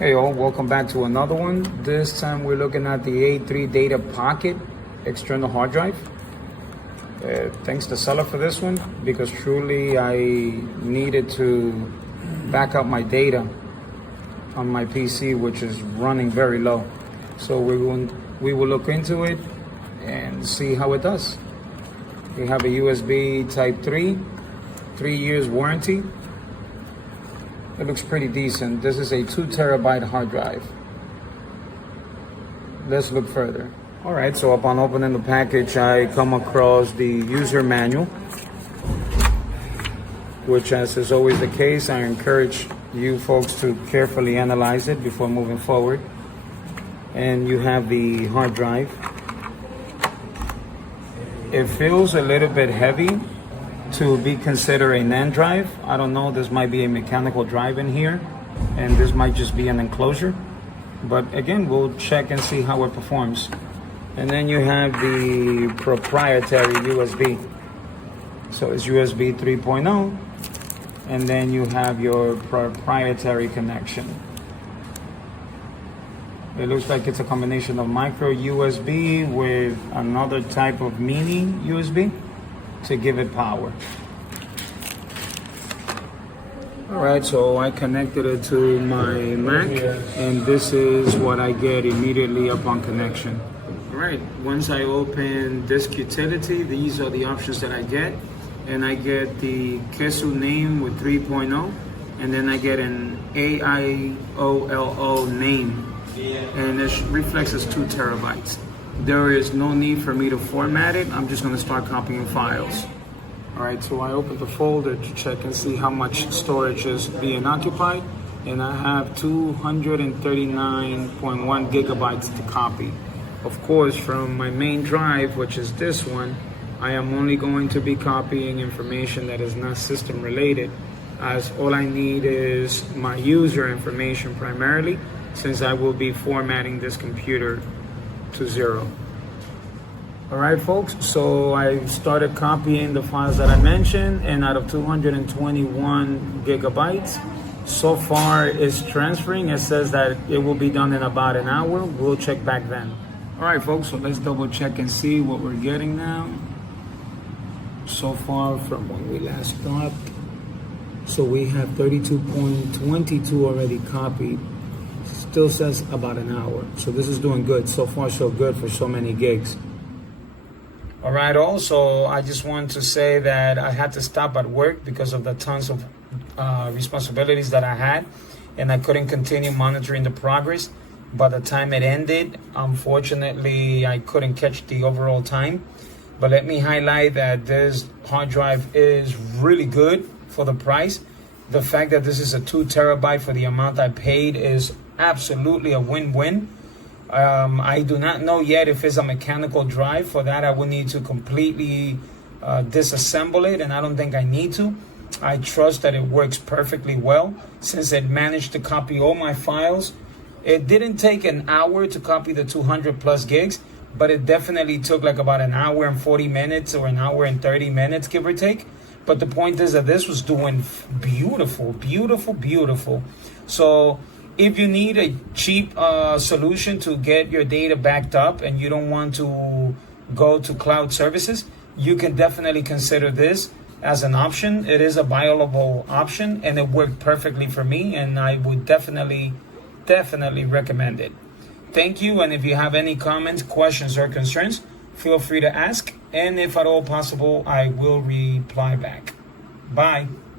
Hey all, welcome back to another one. This time we're looking at the A3 Data Pocket external hard drive. Thanks to seller for this one, because truly I needed to back up my data on my PC, which is running very low. So we will look into it and see how it does. We have a USB Type 3, 3 years warranty. It looks pretty decent. This is a 2 terabyte hard drive. Let's look further. All right, so upon opening the package, I come across the user manual, which, as is always the case, I encourage you folks to carefully analyze it before moving forward. And you have the hard drive. It feels a little bit heavy to be considered a NAND drive. I don't know, this might be a mechanical drive in here, and this might just be an enclosure. But again, we'll check and see how it performs. And then you have the proprietary USB. So it's USB 3.0, and then you have your proprietary connection. It looks like it's a combination of micro USB with another type of mini USB to give it power. All right, so I connected it to my Mac, and this is what I get immediately upon connection. All right, once I open Disk Utility, these are the options that I get. And I get the Kesu name with 3.0, and then I get an Aiolo name, and it reflects as 2 terabytes. There is no need for me to format it. I'm just gonna start copying files. All right, so I opened the folder to check and see how much storage is being occupied, and I have 239.1 gigabytes to copy. Of course, from my main drive, which is this one, I am only going to be copying information that is not system related, as all I need is my user information primarily, since I will be formatting this computer to 0. All right, folks, so I started copying the files that I mentioned, and out of 221 gigabytes, so far it's transferring. It says that it will be done in about an hour. We'll check back then. All right, folks, so let's double check and see what we're getting now. So far from when we last stopped, so we have 32.22 already copied. Still says about an hour, so this is doing good. So far so good for so many gigs. All right, also I just want to say that I had to stop at work because of the tons of responsibilities that I had, and I couldn't continue monitoring the progress. By the time it ended, unfortunately I couldn't catch the overall time. But let me highlight that this hard drive is really good for the price. The fact that this is a 2 terabyte for the amount I paid is absolutely a win-win. I do not know yet if it's a mechanical drive. For that, I would need to completely disassemble it, and I don't think I need to. I trust that it works perfectly well, since it managed to copy all my files. It didn't take an hour to copy the 200 plus gigs, but it definitely took like about an hour and 40 minutes or an hour and 30 minutes, give or take. But the point is that this was doing beautiful, beautiful, beautiful. So if you need a cheap solution to get your data backed up and you don't want to go to cloud services, you can definitely consider this as an option. It is a viable option, and it worked perfectly for me, and I would definitely recommend it. Thank you, and if you have any comments, questions, or concerns, feel free to ask, and if at all possible, I will reply back. Bye.